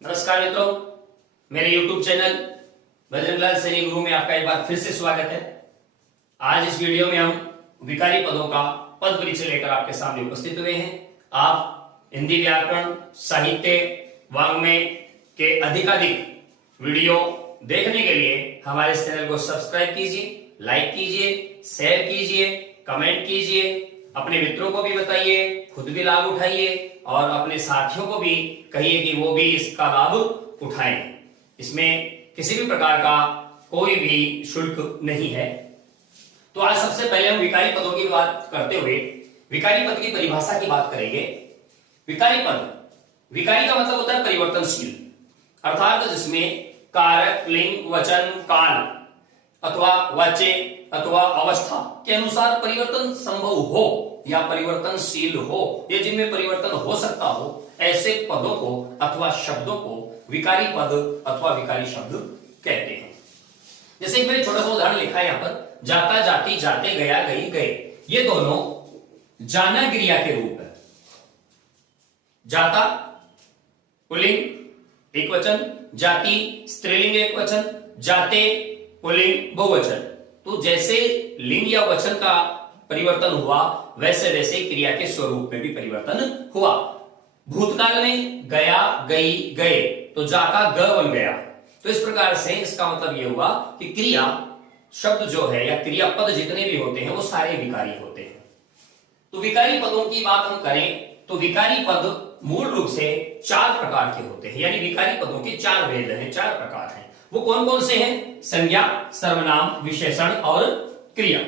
नमस्कार मित्रों, मेरे YouTube चैनल बजरंगलाल सैनी गुरु में आपका एक बार फिर से स्वागत है। आज इस वीडियो में हम विकारी पदों का पद परिचय लेकर आपके सामने उपस्थित हुए हैं। आप हिंदी व्याकरण, साहित्य, वाङ्मय के अधिकाधिक वीडियो देखने के लिए हमारे इस चैनल को सब्सक्राइब कीजिए, लाइक कीजिए, शेयर कीजिए, कमेंट कीजिए, अपने मित्रों को भी बताइए, खुद भी लाभ उठाइए और अपने साथियों को भी कहिए कि वो भी इसका लाभ उठाएं। इसमें किसी भी प्रकार का कोई भी शुल्क नहीं है। तो आज सबसे पहले हम विकारी पदों की बात करते हुए विकारी पद की परिभाषा की बात करेंगे। विकारी पद, विकारी का मतलब होता है परिवर्तनशील, अर्थात जिसमें कारक, लिंग, वचन, काल अथवा वाच्य अथवा अवस्था के अनुसार परिवर्तन संभव हो या परिवर्तनशील हो या जिनमें परिवर्तन हो सकता हो, ऐसे पदों को अथवा शब्दों को विकारी पद अथवा विकारी शब्द कहते हैं। जैसे मैंने छोटा सा उदाहरण लिखा है यहां पर, जाता, जाति, जाते, गया, गई, गए, ये दोनों जाना क्रिया के रूप है। जाता पुल्लिंग एक वचन, जाति स्त्रीलिंग एक वचन, जाते पुल्लिंग बहुवचन। तो जैसे लिंग या वचन का परिवर्तन हुआ वैसे वैसे क्रिया के स्वरूप में भी परिवर्तन हुआ। भूतकाल में गया, गई, गए, तो जा का ग बन गया। तो इस प्रकार से इसका मतलब यह हुआ कि क्रिया शब्द जो है या क्रियापद जितने भी होते हैं वो सारे विकारी होते हैं। तो विकारी पदों की बात हम करें तो विकारी पद मूल रूप से 4 प्रकार के होते हैं, यानी विकारी पदों के 4 भेद हैं, 4 प्रकार हैं। वो कौन कौन से हैं? संज्ञा, सर्वनाम, विशेषण और क्रिया।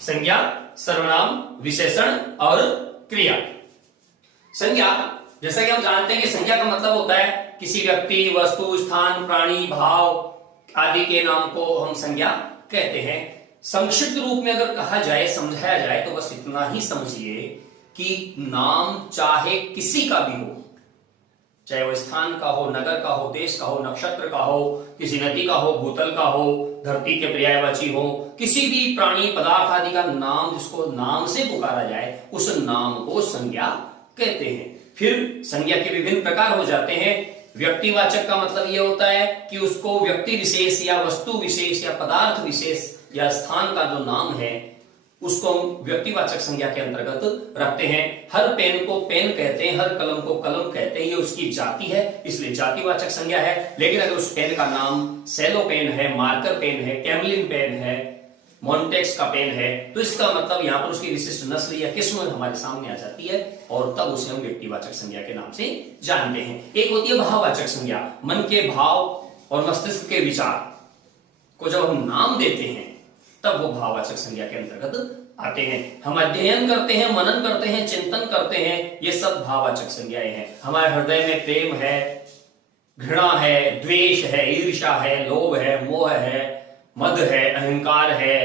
संज्ञा, सर्वनाम, विशेषण और क्रिया। संज्ञा, जैसा कि हम जानते हैं कि संज्ञा का मतलब होता है किसी व्यक्ति, वस्तु, स्थान, प्राणी, भाव आदि के नाम को हम संज्ञा कहते हैं। संक्षिप्त रूप में अगर कहा जाए, समझाया जाए तो बस इतना ही समझिए कि नाम चाहे किसी का भी हो, चाहे वो स्थान का हो, नगर का हो, देश का हो, नक्षत्र का हो, किसी नदी का हो, भूतल का हो, धरती के पर्यायवाची हो, किसी भी प्राणी, पदार्थ आदि का नाम जिसको नाम से पुकारा जाए उस नाम को संज्ञा कहते हैं। फिर संज्ञा के विभिन्न प्रकार हो जाते हैं। व्यक्तिवाचक का मतलब यह होता है कि उसको व्यक्ति विशेष या वस्तु विशेष या पदार्थ विशेष या स्थान का जो नाम है उसको हम व्यक्तिवाचक संज्ञा के अंतर्गत रखते हैं। हर पेन को पेन कहते हैं, हर कलम को कलम कहते हैं, ये उसकी जाति है इसलिए जातिवाचक संज्ञा है। लेकिन अगर उस पेन का नाम सेलो पेन है, मार्कर पेन है, कैमलिन पेन है, मॉन्टेक्स का पेन है, तो इसका मतलब यहाँ पर उसकी विशिष्ट नस्ल या किस्म हमारे सामने आ जाती है और तब उसे हम व्यक्तिवाचक संज्ञा के नाम से जानते हैं। एक होती है भाववाचक संज्ञा, मन के भाव और मस्तिष्क के विचार को जब हम नाम देते हैं तब वो भाववाचक संज्ञा के अंतर्गत आते हैं। हम अध्ययन करते हैं, मनन करते हैं, चिंतन करते हैं, ये सब भाववाचक संज्ञाएं हैं। हमारे हृदय में प्रेम है, घृणा है, द्वेष है, ईर्ष्या है, लोभ है, मोह है, मद है, अहंकार है,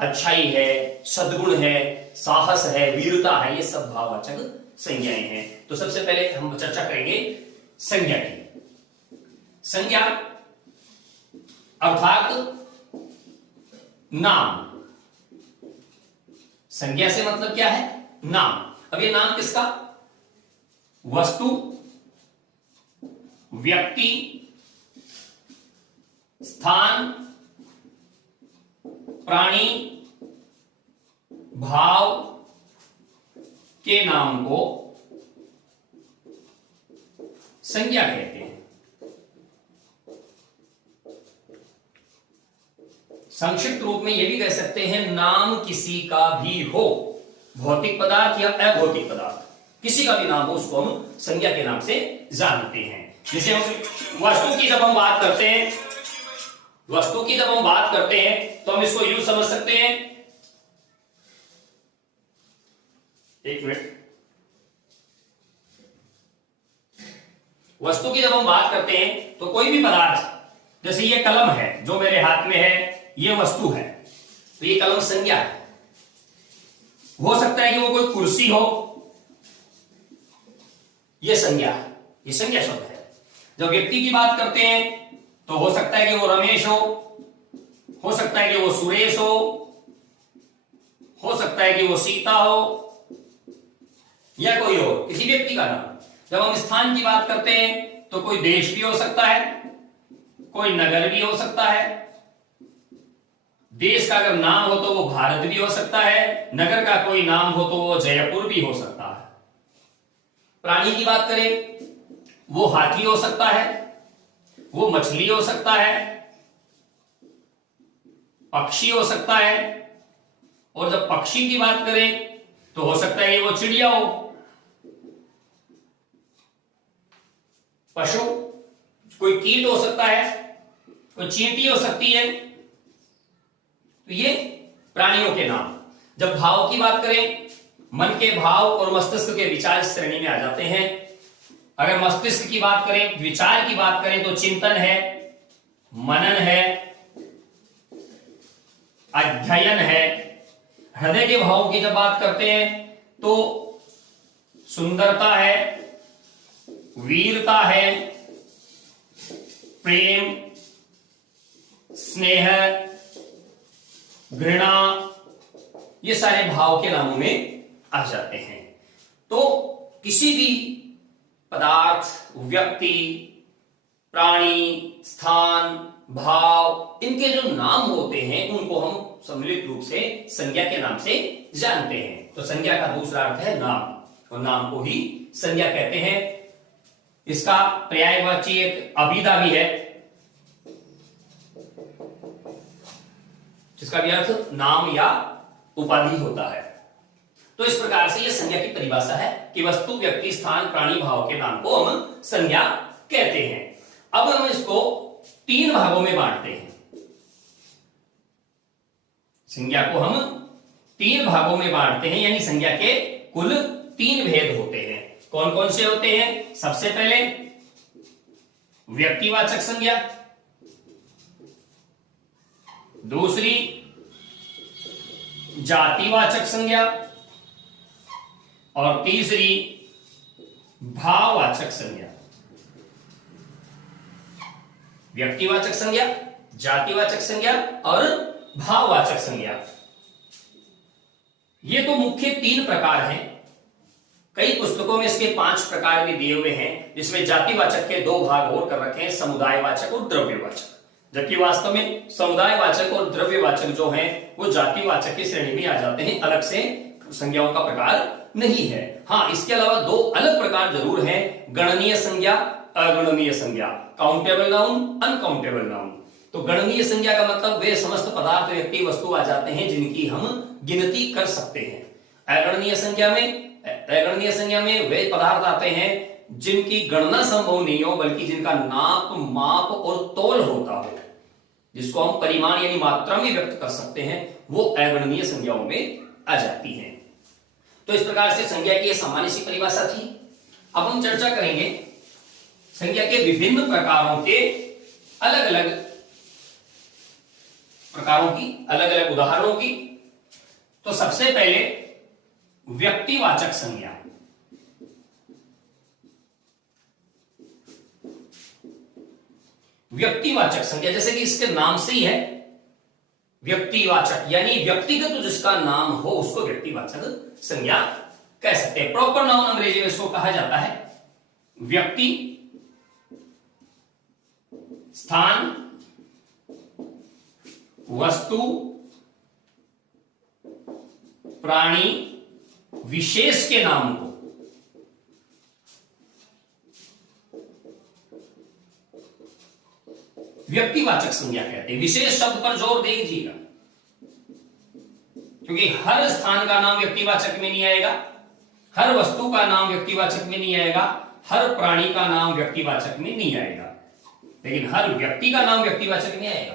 अच्छाई है, सद्गुण है, साहस है, वीरता है, ये सब भाववाचक संज्ञाएं हैं। तो सबसे पहले हम चर्चा करेंगे संज्ञा की। संज्ञा अर्थात नाम। संज्ञा से मतलब क्या है? नाम। अब ये नाम किसका? वस्तु, व्यक्ति, स्थान, प्राणी, भाव के नाम को संज्ञा कहते हैं। संक्षिप्त रूप में यह भी कह सकते हैं नाम किसी का भी हो, भौतिक पदार्थ या अभौतिक पदार्थ, किसी का भी नाम हो उसको हम संज्ञा के नाम से जानते हैं। जैसे हम वस्तु की जब हम बात करते हैं, वस्तु की जब हम बात करते हैं तो हम इसको यूं समझ सकते हैं, एक मिनट, वस्तु की जब हम बात करते हैं तो कोई भी पदार्थ, जैसे ये कलम है जो मेरे हाथ में है, ये वस्तु है, तो ये कलम संज्ञा है। हो सकता है कि वो कोई कुर्सी हो, ये संज्ञा है, ये संज्ञा शब्द है। जब व्यक्ति की बात करते हैं तो हो सकता है कि वो रमेश हो सकता है कि वो सुरेश हो सकता है कि वो सीता हो या कोई और किसी व्यक्ति का नाम। जब हम स्थान की बात करते हैं तो कोई देश भी हो सकता है, कोई नगर भी हो सकता है। देश का अगर नाम हो तो वो भारत भी हो सकता है, नगर का कोई नाम हो तो वो जयपुर भी हो सकता है। प्राणी की बात करें, वो हाथी हो सकता है, वो मछली हो सकता है, पक्षी हो सकता है, और जब पक्षी की बात करें तो हो सकता है वो चिड़िया हो। पशु, कोई कीट हो सकता है, कोई चींटी हो सकती है। तो ये प्राणियों के नाम। जब भाव की बात करें, मन के भाव और मस्तिष्क के विचार इस श्रेणी में आ जाते हैं। अगर मस्तिष्क की बात करें, विचार की बात करें तो चिंतन है, मनन है, अध्ययन है। हृदय के भावों की जब बात करते हैं तो सुंदरता है, वीरता है, प्रेम, स्नेह, घृणा, ये सारे भाव के नामों में आ जाते हैं। तो किसी भी पदार्थ, व्यक्ति, प्राणी, स्थान, भाव, इनके जो नाम होते हैं उनको हम सम्मिलित रूप से संज्ञा के नाम से जानते हैं। तो संज्ञा का दूसरा अर्थ है नाम, और नाम को ही संज्ञा कहते हैं। इसका पर्यायवाची एक अभिधा भी है, जिसका भी अर्थ नाम या उपाधि होता है। तो इस प्रकार से यह संज्ञा की परिभाषा है कि वस्तु, व्यक्ति, स्थान, प्राणी, भाव के नाम को हम संज्ञा कहते हैं। अब हम इसको 3 भागों में बांटते हैं। संज्ञा को हम 3 भागों में बांटते हैं, यानी संज्ञा के कुल 3 भेद होते हैं। कौन कौन से होते हैं? सबसे पहले व्यक्तिवाचक संज्ञा, दूसरी जातिवाचक संज्ञा, और तीसरी भाववाचक संज्ञा। व्यक्तिवाचक संज्ञा, जातिवाचक संज्ञा और भाववाचक संज्ञा, ये तो मुख्य 3 प्रकार हैं। कई पुस्तकों में इसके 5 प्रकार भी दिए हुए हैं, जिसमें जातिवाचक के 2 भाग और कर रखे हैं, समुदायवाचक और द्रव्यवाचक। जबकि वास्तव में समुदायवाचक और द्रव्यवाचक जो हैं वो जातिवाचक की श्रेणी में आ जाते हैं, अलग से संज्ञाओं का प्रकार नहीं है। हाँ, इसके अलावा 2 अलग प्रकार जरूर हैं, गणनीय संज्ञा, अगणनीय संज्ञा, काउंटेबल नाउन, अनकाउंटेबल नाउन। तो गणनीय संज्ञा का मतलब वे समस्त पदार्थ, व्यक्ति, वस्तु आ जाते हैं जिनकी हम गिनती कर सकते हैं। अगणनीय संज्ञा में वे पदार्थ आते हैं जिनकी गणना संभव नहीं हो, बल्कि जिनका नाप, माप और तोल होता हो, जिसको हम परिमाण यानी मात्रा में व्यक्त कर सकते हैं, वो अगणनीय संज्ञाओं में आ जाती हैं। तो इस प्रकार से संज्ञा की सामान्य सी परिभाषा थी। अब हम चर्चा करेंगे संज्ञा के विभिन्न प्रकारों के अलग अलग प्रकारों की, अलग अलग उदाहरणों की। तो सबसे पहले व्यक्तिवाचक संज्ञा। व्यक्तिवाचक संज्ञा जैसे कि इसके नाम से ही है व्यक्तिवाचक, यानी व्यक्तिगत जिसका नाम हो उसको व्यक्तिवाचक संज्ञा कह सकते हैं। प्रॉपर नाउन अंग्रेजी में इसको कहा जाता है व्यक्ति, स्थान, वस्तु, प्राणी, विशेष के नाम को व्यक्तिवाचक संज्ञा कहते हैं। विशेष शब्द पर जोर दीजिएगा, क्योंकि हर स्थान का नाम व्यक्तिवाचक में नहीं आएगा, हर वस्तु का नाम व्यक्तिवाचक में नहीं आएगा, हर प्राणी का नाम व्यक्तिवाचक में नहीं आएगा, लेकिन हर व्यक्ति का नाम व्यक्तिवाचक में आएगा।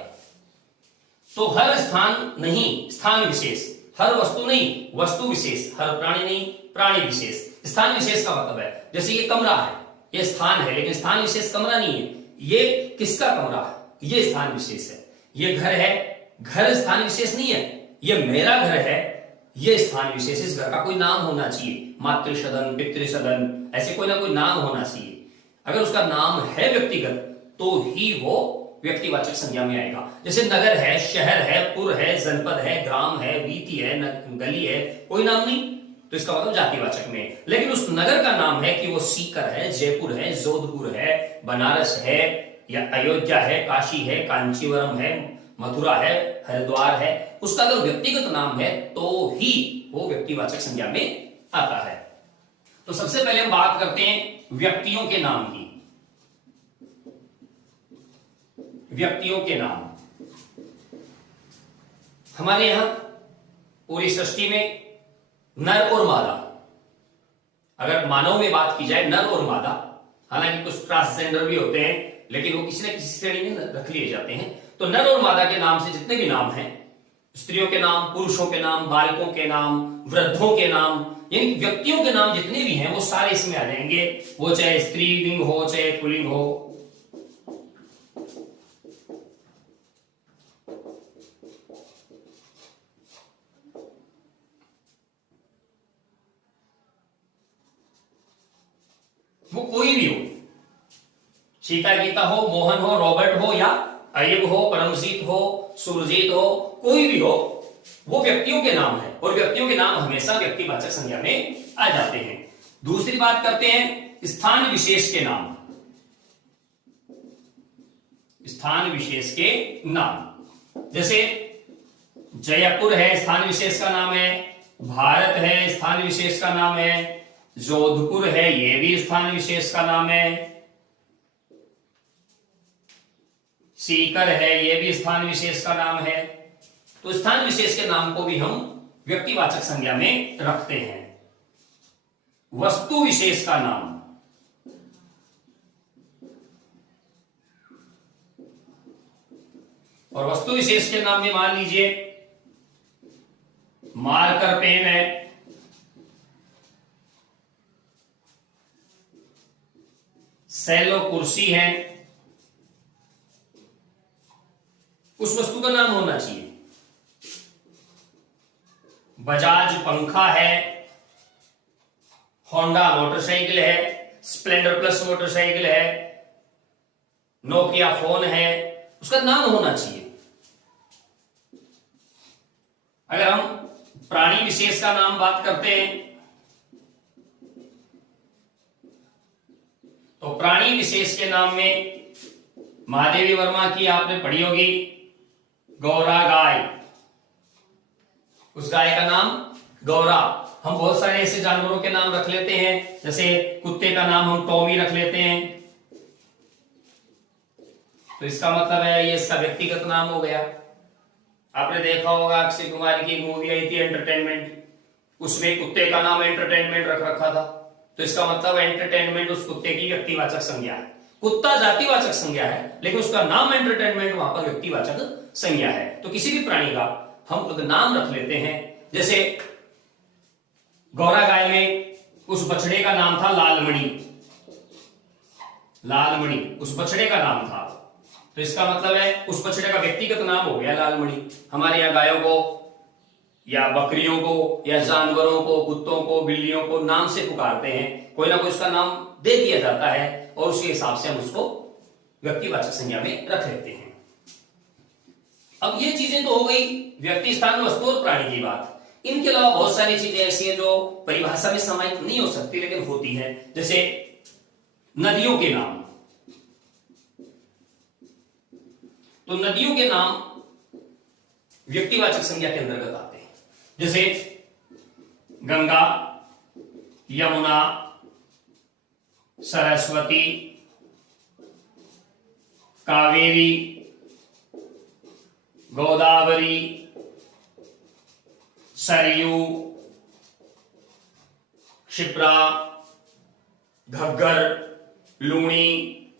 तो हर स्थान नहीं, स्थान विशेष, हर वस्तु नहीं, वस्तु विशेष, हर प्राणी नहीं, प्राणी विशेष। स्थान विशेष का मतलब है जैसे ये कमरा है, ये स्थान है, लेकिन स्थान विशेष कमरा नहीं है। ये किसका कमरा है? ये स्थान विशेष है। ये घर है, घर स्थान विशेष नहीं है। ये मेरा घर है, ये स्थान विशेष। इस घर का कोई नाम होना चाहिए, मातृसदन, पितृसदन, ऐसे कोई ना कोई नाम होना चाहिए। अगर उसका नाम है व्यक्तिगत तो ही वो व्यक्तिवाचक संज्ञा में आएगा। जैसे नगर है, शहर है, पुर है, जनपद है, ग्राम है, वीति है, गली है, कोई नाम नहीं, तो इसका मतलब जातिवाचक में। लेकिन उस नगर का नाम है कि वो सीकर है, जयपुर है, जोधपुर है, बनारस है, या अयोध्या है, काशी है, कांचीवरम है, मथुरा है, हरिद्वार है, उसका अगर व्यक्तिगत नाम है तो ही वो व्यक्तिवाचक संज्ञा में आता है। तो सबसे पहले हम बात करते हैं व्यक्तियों के नाम की। व्यक्तियों के नाम हमारे यहां पूरी सृष्टि में नर और मादा, अगर मानव में बात की जाए नर और मादा, हालांकि कुछ ट्रांसजेंडर भी होते हैं लेकिन वो किसी न किसी श्रेणी में रख लिए जाते हैं। तो नर और मादा के नाम से जितने भी नाम हैं, स्त्रियों के नाम, पुरुषों के नाम, बालकों के नाम, वृद्धों के नाम, यानी व्यक्तियों के नाम जितने भी हैं वो सारे इसमें आ जाएंगे, वो चाहे स्त्रीलिंग हो चाहे पुल्लिंग हो। वो कोई भी हो, सीता गीता हो, मोहन हो, रॉबर्ट हो, या अयब हो, परमजीत हो, सुरजीत हो, कोई भी हो, वो व्यक्तियों के नाम है और व्यक्तियों के नाम हमेशा व्यक्तिवाचक संज्ञा में आ जाते हैं। दूसरी बात करते हैं स्थान विशेष के नाम। स्थान विशेष के नाम जैसे जयपुर है, स्थान विशेष का नाम है, भारत है, स्थान विशेष का नाम है, जोधपुर है, यह भी स्थान विशेष का नाम है, सीकर है, यह भी स्थान विशेष का नाम है। तो स्थान विशेष के नाम को भी हम व्यक्तिवाचक संज्ञा में रखते हैं। वस्तु विशेष का नाम, और वस्तु विशेष के नाम में मान लीजिए मार्कर पेन है, सेलो कुर्सी है, उस वस्तु का नाम होना चाहिए। बजाज पंखा है, होंडा मोटरसाइकिल है, स्प्लेंडर प्लस मोटरसाइकिल है, नोकिया फोन है, उसका नाम होना चाहिए। अगर हम प्राणी विशेष का नाम बात करते हैं तो प्राणी विशेष के नाम में महादेवी वर्मा की आपने पढ़ी होगी गौरा गाय, उस गाय का नाम गौरा। हम बहुत सारे ऐसे जानवरों के नाम रख लेते हैं, जैसे कुत्ते का नाम हम टॉमी रख लेते हैं, तो इसका मतलब है ये इसका व्यक्तिगत नाम हो गया। आपने देखा होगा अक्षय कुमार की एक मूवी आई थी एंटरटेनमेंट, उसमें कुत्ते का नाम एंटरटेनमेंट रख रखा था, तो इसका मतलब एंटरटेनमेंट उस कुत्ते की व्यक्तिवाचक संज्ञा है। कुत्ता जातिवाचक संज्ञा है लेकिन उसका नाम एंटरटेनमेंट वहां पर व्यक्तिवाचक संज्ञा है। तो किसी भी प्राणी का हम अगर नाम रख लेते हैं, जैसे गौरा गाय में उस बछड़े का नाम था लालमणि, लालमणि उस बछड़े का नाम था, तो इसका मतलब है उस बछड़े का व्यक्तिगत नाम हो गया लालमणि। हमारे यहाँ गायों को या बकरियों को या जानवरों को, कुत्तों को, बिल्लियों को नाम से पुकारते हैं, कोई ना कोई उसका नाम दे दिया जाता है और उसके हिसाब से हम उसको व्यक्तिवाचक संज्ञा में रख लेते हैं। अब ये चीजें तो हो गई व्यक्ति, स्थान, वस्तु और प्राणी की बात। इनके अलावा बहुत सारी चीजें ऐसी हैं जो परिभाषा में समाहित नहीं हो सकती लेकिन होती है, जैसे नदियों के नाम। तो नदियों के नाम व्यक्तिवाचक संज्ञा के अंतर्गत आते हैं, जैसे गंगा, यमुना, सरस्वती, कावेरी, गोदावरी, सरयू, क्षिप्रा, घग्गर, लूणी,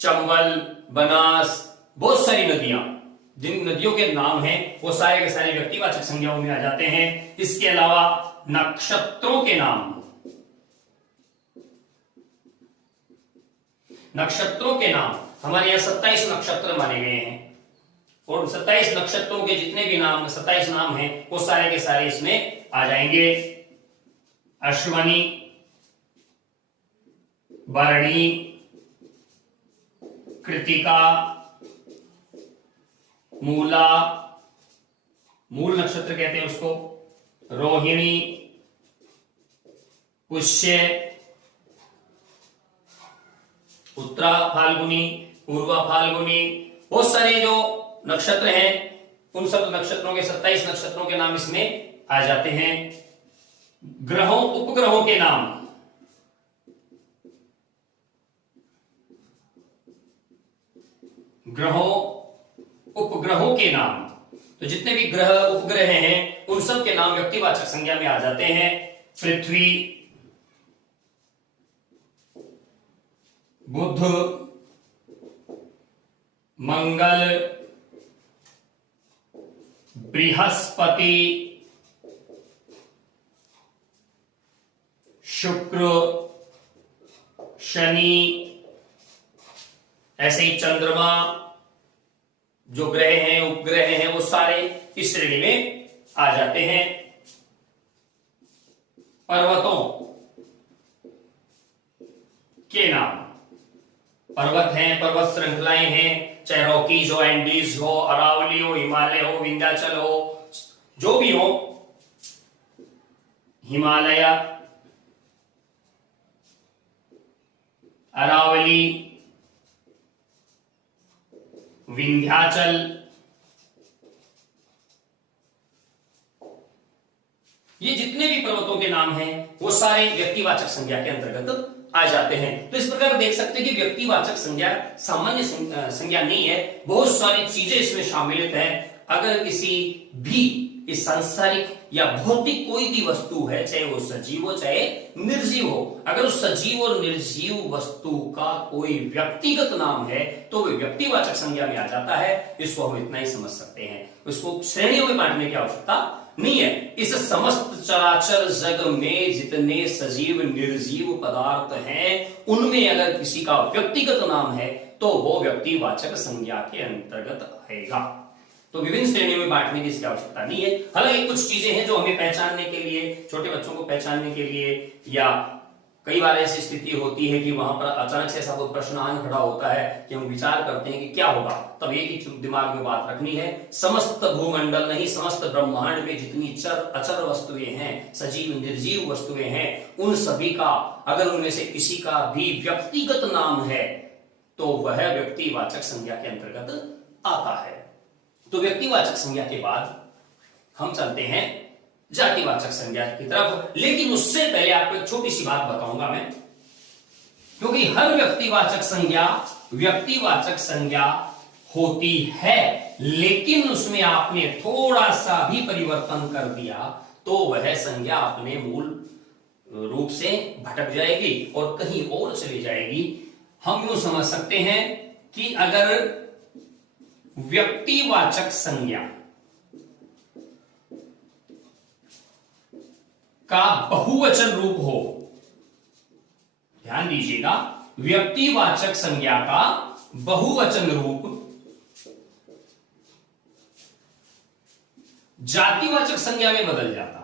चंबल, बनास, बहुत सारी नदियां, जिन नदियों के नाम हैं वो सारे के सारे व्यक्तिवाचक संज्ञाओं में आ जाते हैं। इसके अलावा नक्षत्रों के नाम, नक्षत्रों के नाम हमारे यहां 27 नक्षत्र माने गए हैं और 27 नक्षत्रों के जितने भी नाम 27 नाम हैं वो सारे के सारे इसमें आ जाएंगे। अश्वनी, भरणी, कृतिका, मूला, मूल नक्षत्र कहते हैं उसको, रोहिणी, पुष्य, उत्तरा फाल्गुनी, पूर्वा फाल्गुनी, बहुत सारे जो नक्षत्र हैं उन सब नक्षत्रों के 27 नक्षत्रों के नाम इसमें आ जाते हैं। ग्रहों उपग्रहों के नाम, ग्रहों उपग्रहों के नाम, तो जितने भी ग्रह उपग्रह हैं उन सब के नाम व्यक्तिवाचक संज्ञा में आ जाते हैं। पृथ्वी, बुध, मंगल, बृहस्पति, शुक्र, शनि, ऐसे ही चंद्रमा, जो ग्रह हैं उपग्रह हैं वो सारे इस श्रेणी में आ जाते हैं। पर्वतों के नाम, पर्वत हैं, पर्वत श्रृंखलाएं हैं, चाहे रॉकीज हो, एंडीज हो, अरावली हो, हिमालय हो, विंध्याचल हो, जो भी हो, हिमालय, अरावली, विंध्याचल, ये जितने भी पर्वतों के नाम हैं वो सारे व्यक्तिवाचक संज्ञा के अंतर्गत आ जाते हैं। तो इस प्रकार देख सकते हैं कि व्यक्तिवाचक संज्ञा सामान्य संज्ञा नहीं है, बहुत सारी चीजें इसमें शामिल हैं। अगर किसी भी इस सांसारिक या भौतिक कोई भी वस्तु है, चाहे वो सजीव हो चाहे निर्जीव हो, अगर उस सजीव और निर्जीव वस्तु का कोई व्यक्तिगत नाम है तो वह व्यक्तिवाचक संज्ञा में आ जाता है। इसको हम इतना ही समझ सकते हैं, उसको श्रेणियों में बांटने की आवश्यकता नहीं है। इस समस्त चराचर जग में जितने सजीव निर्जीव पदार्थ हैं उनमें अगर किसी का व्यक्तिगत नाम है तो वो व्यक्तिवाचक संज्ञा के अंतर्गत आएगा। तो विभिन्न श्रेणियों में बांटने की इसकी आवश्यकता नहीं है। हालांकि कुछ चीजें हैं जो हमें पहचानने के लिए, छोटे बच्चों को पहचानने के लिए, या कई बार ऐसी स्थिति होती है कि वहां पर अचानक से ऐसा कोई प्रश्न आन खड़ा होता है कि हम विचार करते हैं कि क्या होगा, तब एक ही दिमाग में बात रखनी है, समस्त भूमंडल नहीं समस्त ब्रह्मांड में जितनी चर अचर वस्तुएं हैं, सजीव निर्जीव वस्तुएं हैं, उन सभी का अगर उनमें से किसी का भी व्यक्तिगत नाम है तो वह व्यक्तिवाचक संज्ञा के अंतर्गत आता है। तो व्यक्तिवाचक संज्ञा के बाद हम चलते हैं जातिवाचक संज्ञा की तरफ। लेकिन उससे पहले आपको एक छोटी सी बात बताऊंगा मैं, क्योंकि हर व्यक्तिवाचक संज्ञा होती है, लेकिन उसमें आपने थोड़ा सा भी परिवर्तन कर दिया तो वह संज्ञा अपने मूल रूप से भटक जाएगी और कहीं और चली जाएगी। हम यूं समझ सकते हैं कि अगर व्यक्तिवाचक संज्ञा का बहुवचन रूप हो, ध्यान दीजिएगा, व्यक्तिवाचक संज्ञा का बहुवचन रूप जातिवाचक संज्ञा में बदल जाता है।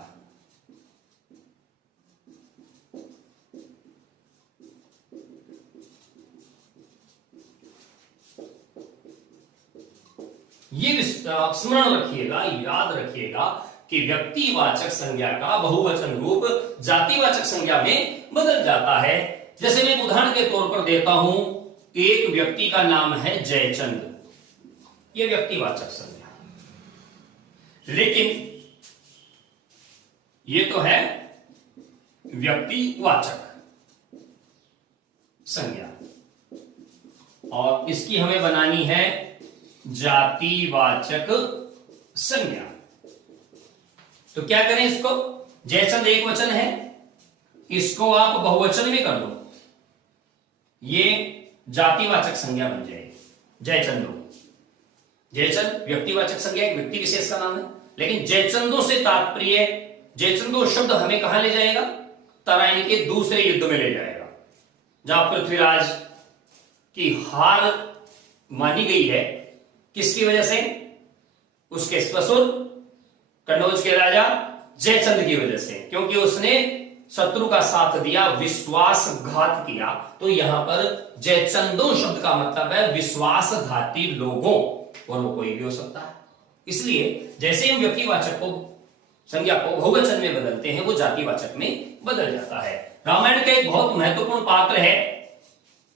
ये स्मरण रखिएगा, याद रखिएगा कि व्यक्तिवाचक संज्ञा का बहुवचन रूप जातिवाचक संज्ञा में बदल जाता है। जैसे मैं उदाहरण के तौर पर देता हूं, एक व्यक्ति का नाम है जयचंद, यह व्यक्तिवाचक संज्ञा, लेकिन यह तो है व्यक्तिवाचक संज्ञा और इसकी हमें बनानी है जातिवाचक संज्ञा। तो क्या करें इसको, जयचंद एक वचन है, इसको आप बहुवचन में कर दो, ये जातिवाचक संज्ञा बन जाएगी। जयचंदो, जयचंद व्यक्तिवाचक संज्ञा, एक व्यक्ति विशेष का नाम है, लेकिन जयचंदो से तात्पर्य, जयचंदो शब्द हमें कहां ले जाएगा, तराइन के दूसरे युद्ध में ले जाएगा, जहां पृथ्वीराज की हार मानी गई है। किसकी वजह से, उसके ससुर कन्नौज के राजा जयचंद की वजह से, क्योंकि उसने शत्रु का साथ दिया, विश्वासघात किया। तो यहां पर जयचंदो शब्द का मतलब है विश्वासघाती लोगों, और वो कोई भी हो सकता है। इसलिए जैसे हम व्यक्तिवाचक को संज्ञा को बहुवचन में बदलते हैं, वो जातिवाचक में बदल जाता है। रामायण का एक बहुत महत्वपूर्ण पात्र है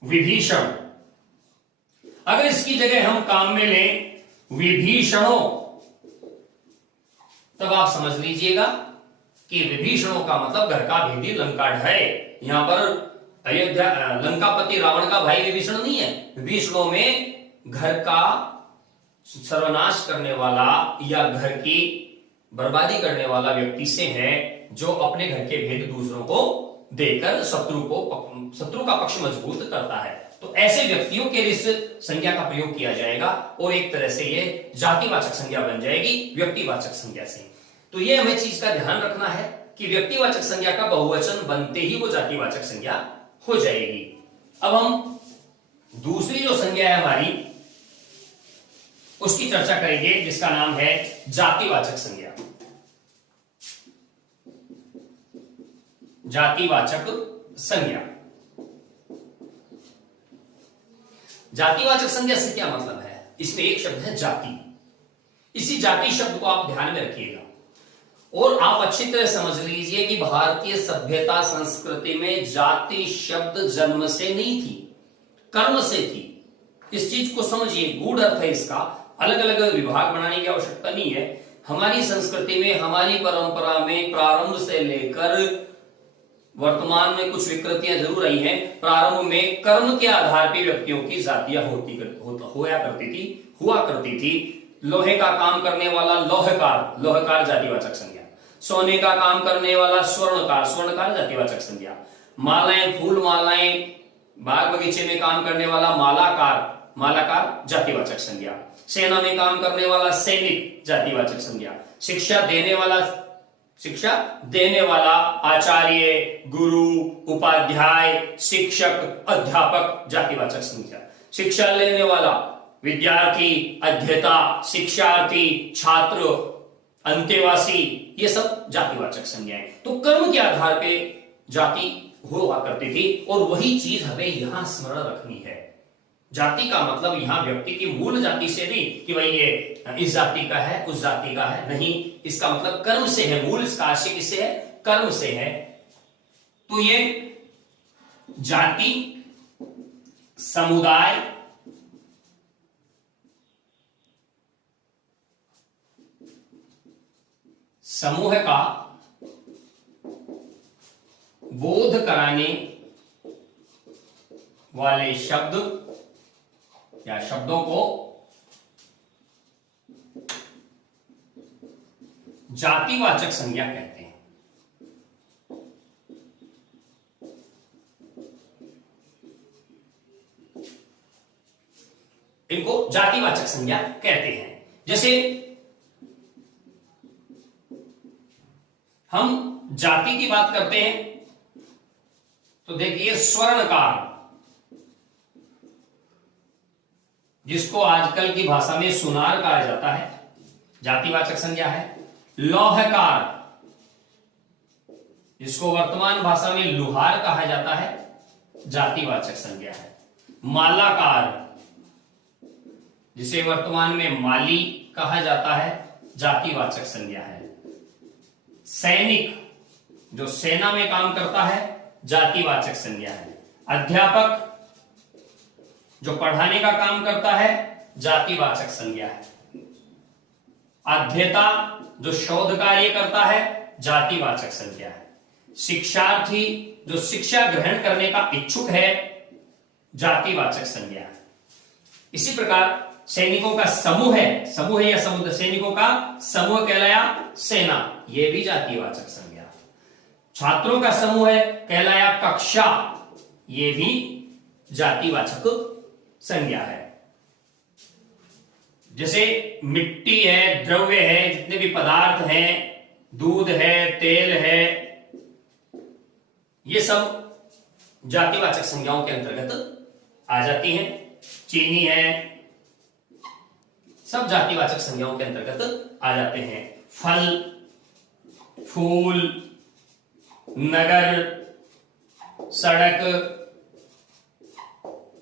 विभीषण। अगर इसकी जगह हम काम में लें विभीषणों, तब आप समझ लीजिएगा कि विभीषणों का मतलब घर का भेदी लंका ढाए। यहां पर अयोध्या लंकापति रावण का भाई विभीषण नहीं है। विभीषणों में घर का सर्वनाश करने वाला या घर की बर्बादी करने वाला व्यक्ति से है, जो अपने घर के भेद दूसरों को देकर शत्रु का पक्ष मजबूत करता है। तो ऐसे व्यक्तियों के लिए इस संज्ञा का प्रयोग किया जाएगा और एक तरह से ये जातिवाचक संज्ञा बन जाएगी व्यक्तिवाचक संज्ञा से। तो ये हमें चीज का ध्यान रखना है कि व्यक्तिवाचक संज्ञा का बहुवचन बनते ही वो जातिवाचक संज्ञा हो जाएगी। अब हम दूसरी जो संज्ञा है हमारी, उसकी चर्चा करेंगे, जिसका नाम है जातिवाचक संज्ञा। जातिवाचक संज्ञा। जातिवाचक संज्ञा से क्या मतलब है? इसमें एक शब्द है जाति। इसी जाति शब्द को आप ध्यान में रखिएगा और आप अच्छी तरह समझ लीजिए कि भारतीय सभ्यता संस्कृति में जाति शब्द जन्म से नहीं थी, कर्म से थी। इस चीज को समझिए, गूढ़ अर्थ है इसका। अलग अलग विभाग बनाने की आवश्यकता नहीं है। हमारी संस्कृति में, हमारी परंपरा में प्रारंभ से लेकर वर्तमान में कुछ विकृतियां जरूर आई हैं। प्रारंभ में कर्म के आधार पर व्यक्तियों की जातियां हुआ करती थी। लोहे का काम करने वाला लोहकार, लोहकार जातिवाचक संज्ञा। सोने का काम करने वाला स्वर्णकार, स्वर्णकार जातिवाचक संज्ञा। मालाएं, फूल मालाएं, बाग बगीचे में काम करने वाला मालाकार, मालाकार जातिवाचक संज्ञा। सेना में काम करने वाला सैनिक जातिवाचक संज्ञा। शिक्षा देने वाला आचार्य, गुरु, उपाध्याय, शिक्षक, अध्यापक जातिवाचक संज्ञा। शिक्षा लेने वाला विद्यार्थी, अध्येता, शिक्षार्थी, छात्र, अंतेवासी, ये सब जातिवाचक संज्ञाएं। तो कर्म के आधार पे जाति हुआ करती थी और वही चीज हमें यहां स्मरण रखनी है। जाति का मतलब यहां व्यक्ति की मूल जाति से नहीं कि भाई ये इस जाति का है, उस जाति का है, नहीं। इसका मतलब कर्म से है। मूल इसका आशय किससे है? कर्म से है। तो ये जाति, समुदाय, समूह का बोध कराने वाले शब्द या शब्दों को जातिवाचक संज्ञा कहते हैं। इनको जातिवाचक संज्ञा कहते हैं। जैसे हम जाति की बात करते हैं तो देखिए स्वर्णकार, जिसको आजकल की भाषा में सुनार कहा जाता है, जातिवाचक संज्ञा है। लौहकार, जिसको वर्तमान भाषा में लुहार कहा जाता है, जातिवाचक संज्ञा है। मालाकार, जिसे वर्तमान में माली कहा जाता है, जातिवाचक संज्ञा है। सैनिक, जो सेना में काम करता है, जातिवाचक संज्ञा है। अध्यापक, जो पढ़ाने का काम करता है, जातिवाचक संज्ञा है। अध्येता, जो शोध कार्य करता है, जातिवाचक संज्ञा है। शिक्षार्थी, जो शिक्षा ग्रहण करने का इच्छुक है, जातिवाचक संज्ञा है। इसी प्रकार सैनिकों का समूह है या समुद्र, सैनिकों का समूह कहलाया सेना, यह भी जातिवाचक संज्ञा। छात्रों का समूह है कहलाया कक्षा, यह भी जातिवाचक संज्ञा है। जैसे मिट्टी है, द्रव्य है, जितने भी पदार्थ हैं, दूध है, तेल है, ये सब जातिवाचक संज्ञाओं के अंतर्गत आ जाती हैं। चीनी है, सब जातिवाचक संज्ञाओं के अंतर्गत आ जाते हैं। फल, फूल, नगर, सड़क,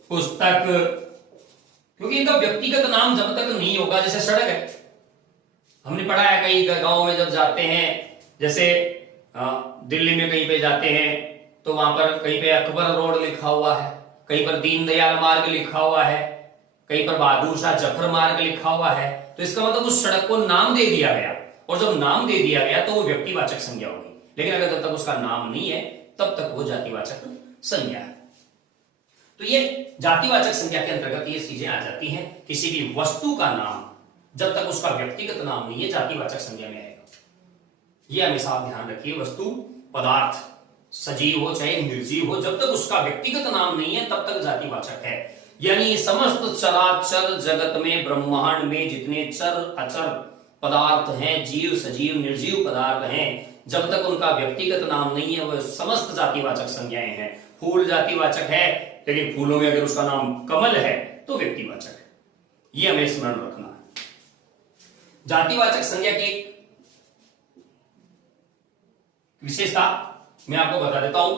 पुस्तक, क्योंकि इनका व्यक्तिगत नाम जब तक नहीं होगा, जैसे सड़क है, हमने पढ़ा है कई गांवों में जब जाते हैं, जैसे दिल्ली में कहीं पे जाते हैं तो वहां पर कहीं पे अकबर रोड लिखा हुआ है, कहीं पर दीनदयाल मार्ग लिखा हुआ है, कहीं पर बहादुर शाह जफर मार्ग लिखा हुआ है, तो इसका मतलब उस सड़क को नाम दे दिया गया, और जब नाम दे दिया गया तो वो व्यक्तिवाचक संज्ञा होगी। लेकिन अगर जब तक उसका नाम नहीं है तब तक वो जातिवाचक संज्ञा है। तो ये जातिवाचक संज्ञा के अंतर्गत ये चीजें आ जाती हैं। किसी भी वस्तु का नाम जब तक उसका व्यक्तिगत नाम नहीं है जातिवाचक संज्ञा में आएगा। ये हमेशा आप ध्यान रखिए, वस्तु पदार्थ सजीव हो चाहे निर्जीव हो, जब तक उसका व्यक्तिगत नाम नहीं है तब तक जातिवाचक है। यानी समस्त चराचर जगत में, ब्रह्मांड में जितने चर अचर पदार्थ हैं, जीव सजीव निर्जीव पदार्थ हैं, जब तक उनका व्यक्तिगत नाम नहीं है वह समस्त जातिवाचक संज्ञाएं हैं। फूल जातिवाचक है, लेकिन फूलों में अगर उसका नाम कमल है तो व्यक्तिवाचक है। यह हमें स्मरण रखना है। जातिवाचक संज्ञा की विशेषता मैं आपको बता देता हूं।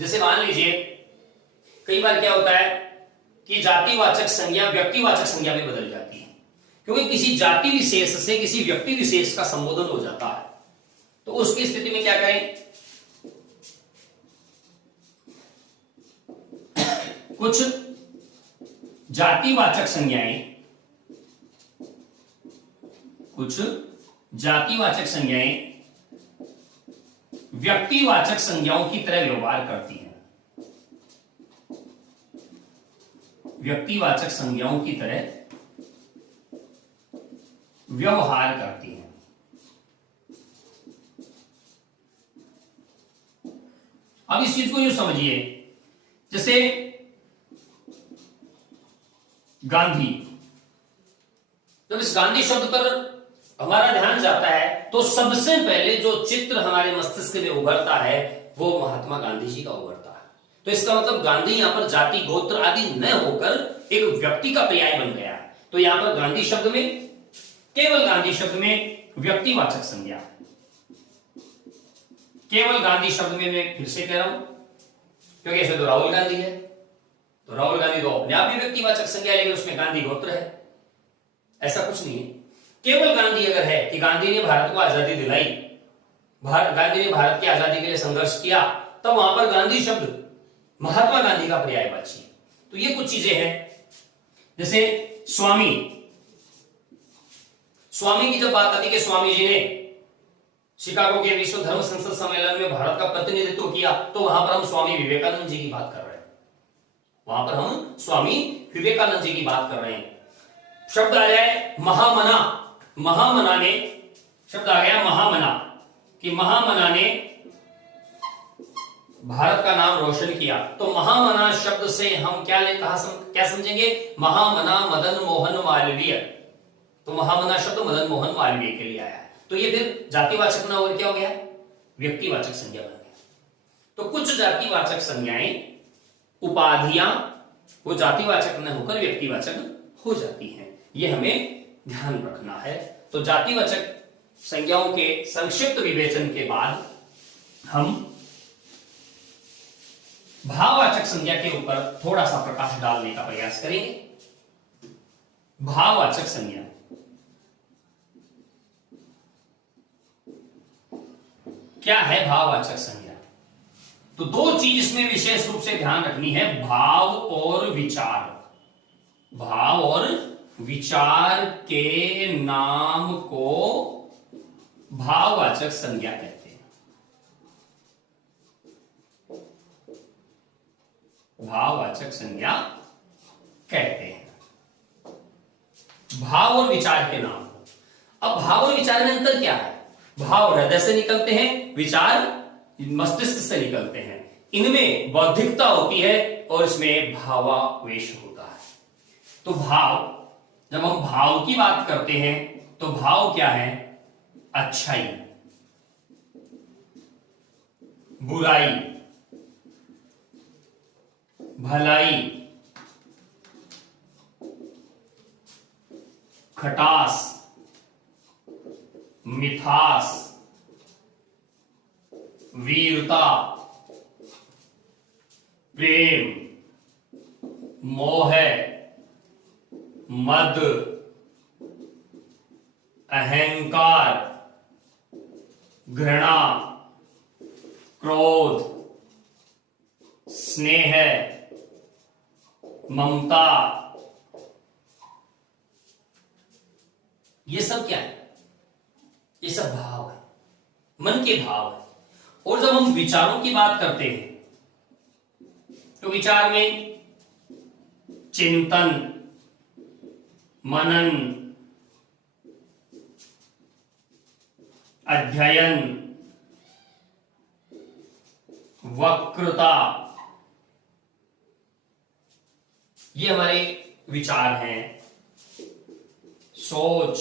जैसे मान लीजिए कई बार क्या होता है कि जातिवाचक संज्ञा व्यक्तिवाचक संज्ञा में बदल जाती है, क्योंकि किसी जाति विशेष से किसी व्यक्ति विशेष का संबोधन हो जाता है। तो उसकी स्थिति में क्या करें, कुछ जातिवाचक संज्ञाएं, कुछ जातिवाचक संज्ञाएं व्यक्तिवाचक संज्ञाओं की तरह व्यवहार करती हैं, व्यक्तिवाचक संज्ञाओं की तरह व्यवहार करती हैं। अब इस चीज को यूं समझिए, जैसे गांधी, जब इस गांधी शब्द पर हमारा ध्यान जाता है तो सबसे पहले जो चित्र हमारे मस्तिष्क में उभरता है वो महात्मा गांधी जी का उभरता है। तो इसका मतलब गांधी यहां पर जाति गोत्र आदि न होकर एक व्यक्ति का पर्याय बन गया है। तो यहां पर गांधी शब्द में, केवल गांधी शब्द में व्यक्तिवाचक संज्ञा, केवल गांधी शब्द में मैं फिर से कह रहा हूं, क्योंकि ऐसे तो राहुल गांधी है, तो राहुल गांधी तो अपने आप ही व्यक्तिवाचक संज्ञा है, लेकिन उसमें गांधी गोत्र है, ऐसा कुछ नहीं है। केवल गांधी अगर है कि गांधी ने भारत को आजादी दिलाई, गांधी ने भारत की आजादी के लिए संघर्ष किया, तब वहां पर गांधी शब्द महात्मा गांधी का पर्यायवाची है। तो ये कुछ चीजें हैं। जैसे स्वामी, स्वामी की जब बात आती है कि स्वामी जी ने शिकागो के विश्व धर्म संसद सम्मेलन में भारत का प्रतिनिधित्व किया, तो वहां पर हम स्वामी विवेकानंद जी की बात कर रहे हैं, वहां पर हम स्वामी विवेकानंद जी की बात कर रहे हैं। शब्द आ जाए महामना, महामना ने, शब्द आ गया महामना, कि महामना ने भारत का नाम रोशन किया, तो महामना शब्द से हम क्या समझेंगे, महामना मदन मोहन मालवीय, तो महामना शब्द मदन मोहन मालवीय के लिए आया है। तो ये फिर जातिवाचक ना और क्या हो गया, व्यक्तिवाचक संज्ञा बन गया। तो कुछ जातिवाचक संज्ञाएं, उपाधियां, वो जातिवाचक न होकर व्यक्तिवाचक हो जाती हैं। ये हमें ध्यान रखना है। तो जातिवाचक संज्ञाओं के संक्षिप्त विवेचन के बाद हम भाववाचक संज्ञा के ऊपर थोड़ा सा प्रकाश डालने का प्रयास करेंगे। भाववाचक संज्ञा, क्या है भाववाचक संज्ञा? तो दो चीज इसमें विशेष रूप से ध्यान रखनी है, भाव और विचार। भाव और विचार के नाम को भाववाचक संज्ञा कहते हैं। भाववाचक संज्ञा कहते हैं भाव और विचार के नाम। अब भाव और विचार में अंतर क्या है? भाव हृदय से निकलते हैं, विचार मस्तिष्क से निकलते हैं। इनमें बौद्धिकता होती है और इसमें भावावेश होता है। तो भाव, जब हम भाव की बात करते हैं तो भाव क्या है? अच्छाई, बुराई, भलाई, खटास, मिठास, वीरता, प्रेम, मोह, मद, अहंकार, घृणा, क्रोध, स्नेह, ममता, ये सब क्या है? ये सब भाव है, मन के भाव है। और जब हम विचारों की बात करते हैं तो विचार में चिंतन, मनन, अध्ययन, वक्रता, ये हमारे विचार हैं। सोच,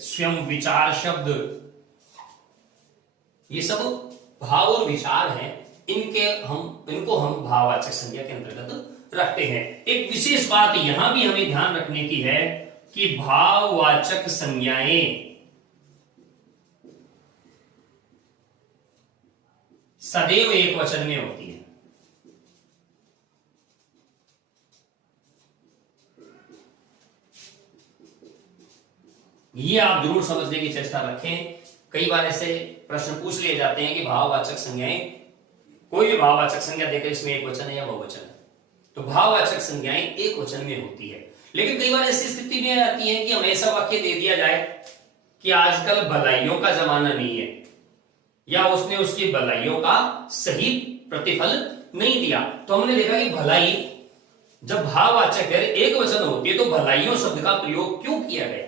स्वयं विचार शब्द, ये सब भाव और विचार हैं। इनको हम भाववाचक संज्ञा के अंतर्गत रखते हैं। एक विशेष बात यहां भी हमें ध्यान रखने की है कि भाववाचक संज्ञाएं सदैव एक वचन में होती है। ये आप जरूर समझने की चेष्टा रखें। कई बार ऐसे प्रश्न पूछ लिए जाते हैं कि भाववाचक संज्ञाएं, कोई भी भाववाचक संज्ञा देकर इसमें एक वचन है या बहुवचन है, तो भाववाचक संज्ञाएं एक वचन में होती है। लेकिन कई बार ऐसी स्थिति में आती है कि हमें ऐसा वाक्य दे दिया जाए कि आजकल भलाइयों का जमाना नहीं है, या उसने उसकी भलाइयों का सही प्रतिफल नहीं दिया। तो हमने देखा कि भलाई जब भाववाचक है, एक वचन होती है, तो भलाइयों शब्द का प्रयोग क्यों किया गया?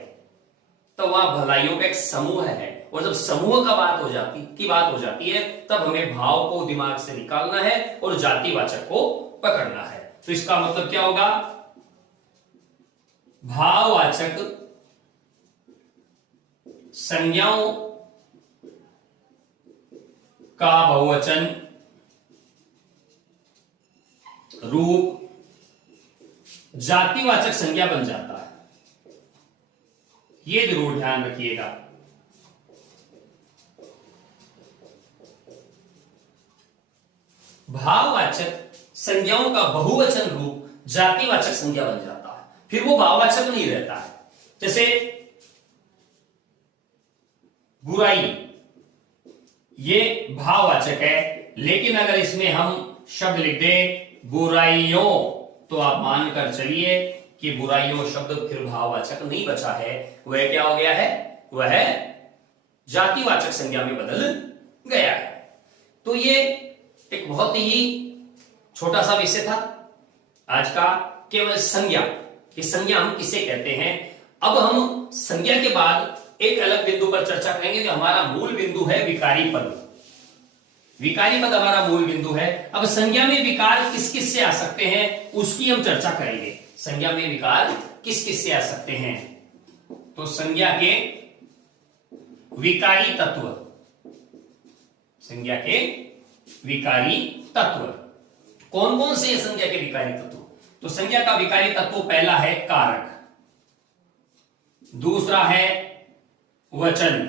तो वहां भलाइयों का एक समूह है, और जब समूह का बात हो जाती है तब हमें भाव को दिमाग से निकालना है और जातिवाचक को पकड़ना है। तो इसका मतलब क्या होगा? भाववाचक संज्ञाओं का बहुवचन रूप जातिवाचक संज्ञा बन जाता है। ये जरूर ध्यान रखिएगा। भाववाचक संज्ञाओं का बहुवचन रूप जातिवाचक संज्ञा बन जाता है, फिर वो भाववाचक नहीं रहता है। जैसे बुराई, ये भाववाचक है, लेकिन अगर इसमें हम शब्द लिख दें बुराइयों, तो आप मानकर चलिए कि बुराइयों शब्द फिर भाववाचक नहीं बचा है, वह क्या हो गया है? वह जातिवाचक संज्ञा में बदल गया है। तो ये एक बहुत ही छोटा सा विषय था आज का, केवल संज्ञा कि संज्ञा हम किसे कहते हैं। अब हम संज्ञा के बाद एक अलग बिंदु पर चर्चा करेंगे, जो हमारा मूल बिंदु है विकारी पद। विकारी पद हमारा मूल बिंदु है। अब संज्ञा में विकार किस किस से आ सकते हैं उसकी हम चर्चा करेंगे। संज्ञा में विकार किस किस से आ सकते हैं? तो संज्ञा के विकारी तत्व, संज्ञा के विकारी तत्व कौन कौन से? संज्ञा के विकारी तत्व, तो संज्ञा का विकारी तत्व पहला है कारक, दूसरा है वचन,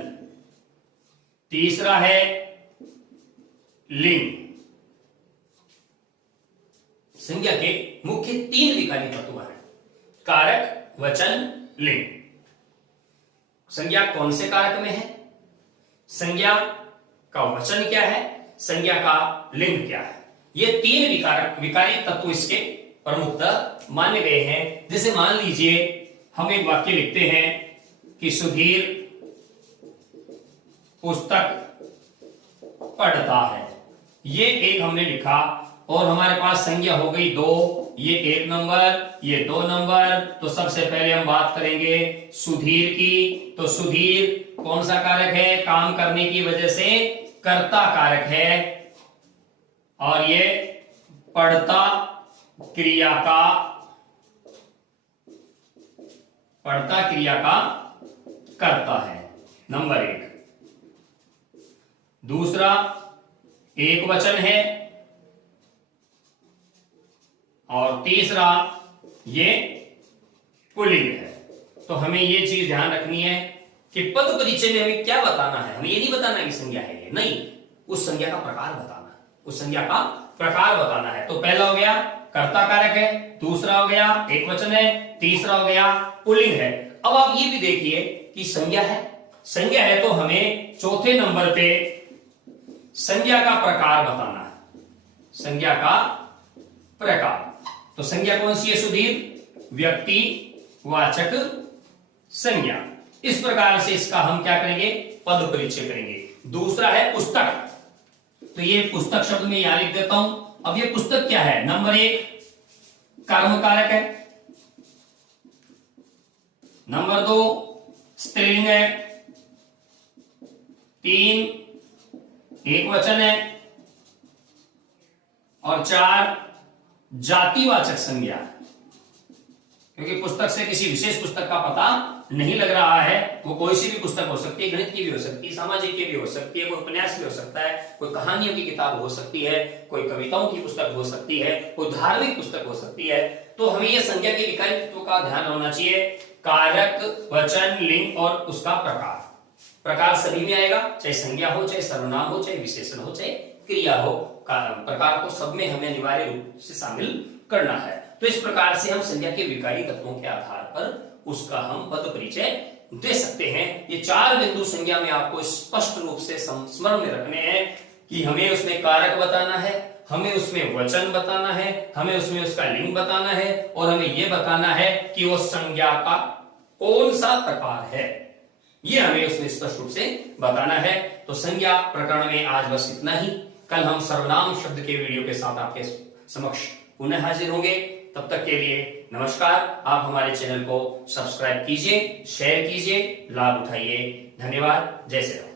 तीसरा है लिंग। संज्ञा के मुख्य 3 विकारी तत्व हैं, कारक, वचन, लिंग। संज्ञा कौन से कारक में है, संज्ञा का वचन क्या है, संज्ञा का लिंग क्या है, ये 3 विकारी तत्व इसके प्रमुखतः माने गए हैं। जैसे मान लीजिए हम एक वाक्य लिखते हैं कि सुधीर पुस्तक पढ़ता है, ये एक हमने लिखा, और हमारे पास संज्ञा हो गई 2, ये 1 नंबर, ये 2 नंबर। तो सबसे पहले हम बात करेंगे सुधीर की। तो सुधीर कौन सा कारक है? काम करने की वजह से कर्ता कारक है, और ये पढ़ता क्रिया का करता है, नंबर 1। दूसरा एक वचन है, और तीसरा ये पुल्लिंग है। तो हमें ये चीज ध्यान रखनी है कि पद परिचय में हमें क्या बताना है। हमें ये नहीं बताना कि संज्ञा है ये, नहीं, उस संज्ञा का प्रकार बताना है, उस संज्ञा का प्रकार बताना है। तो पहला हो गया कर्ता कारक है, दूसरा हो गया एक वचन है, तीसरा हो गया पुल्लिंग है। अब आप ये भी देखिए कि संज्ञा है, संज्ञा है तो हमें चौथे नंबर पे संज्ञा का प्रकार बताना है, संज्ञा का प्रकार। तो संज्ञा कौन सी है सुधीर? व्यक्तिवाचक संज्ञा। इस प्रकार से इसका हम क्या करेंगे? पद परिचय करेंगे। दूसरा है पुस्तक। तो ये पुस्तक शब्द में यहां लिख देता हूं। अब ये पुस्तक क्या है? नंबर 1 कर्म कारक है, नंबर 2 स्त्रीलिंग है, 3 एकवचन है, और 4 जातिवाचक संज्ञा। क्योंकि पुस्तक से किसी विशेष पुस्तक का पता नहीं लग रहा है, वो कोई सी भी पुस्तक हो सकती है, गणित की भी हो सकती है, सामाजिक की भी हो सकती है, कोई उपन्यास भी हो सकता है, कोई कहानियों की किताब हो सकती है, कोई कविताओं की पुस्तक हो सकती है, कोई धार्मिक पुस्तक हो सकती है। तो हमें यह संज्ञा के विकारी तत्वों का ध्यान होना चाहिए, कारक, वचन, लिंग और उसका प्रकार। प्रकार सभी में आएगा, चाहे संज्ञा हो, चाहे सर्वनाम हो, चाहे विशेषण हो, चाहे क्रिया हो। प्रकार को सब में हमें अनिवार्य रूप से शामिल करना है। तो इस प्रकार से हम संज्ञा के विकारी तत्वों के आधार पर उसका हम पद परिचय दे सकते हैं। ये 4 बिंदु संज्ञा में आपको स्पष्ट रूप से स्मरण में रखने हैं कि हमें उसमें कारक बताना है, हमें उसमें वचन बताना है, हमें उसमें उसका लिंग बताना है, और हमें यह बताना है कि वो संज्ञा का कौन सा प्रकार है, ये हमें उसमें स्पष्ट रूप से बताना है। तो संज्ञा प्रकरण में आज बस इतना ही। कल हम सर्वनाम शब्द के वीडियो के साथ आपके समक्ष पुनः हाजिर होंगे। तब तक के लिए नमस्कार। आप हमारे चैनल को सब्सक्राइब कीजिए, शेयर कीजिए, लाभ उठाइए। धन्यवाद। जय श्री राम।